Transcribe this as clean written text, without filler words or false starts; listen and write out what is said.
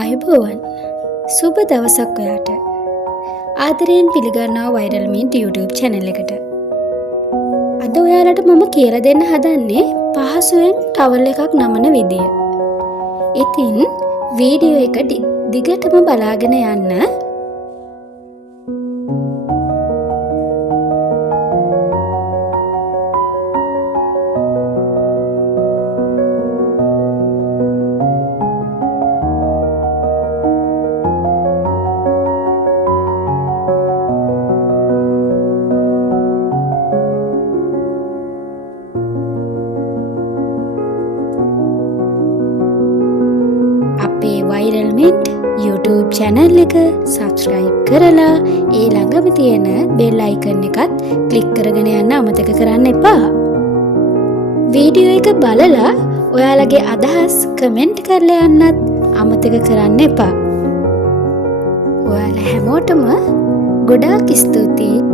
ආයුබෝවන් සුබ දවසක් ඔයාට. ආදරයෙන් පිළිගන්නවා වයිරල් මීට් YouTube channel එකට. අද ඔයාලට මම කියලා දෙන්න හදන්නේ පහසුවෙන් ටවල් එකක් නමන විදිය. ඉතින් වීඩියෝ එක දිගටම බලාගෙන යන්න. වයිරල් මීට් YouTube channel එක subscribe කරලා ඒ ළඟම තියෙන bell icon එකත් click කරගෙන යන්න අමතක කරන්න එපා. වීඩියෝ එක බලලා ඔයාලගේ අදහස් comment කරලා යන්නත් අමතක කරන්න එපා. ඔයාලා හැමෝටම ගොඩාක් ස්තුතියි.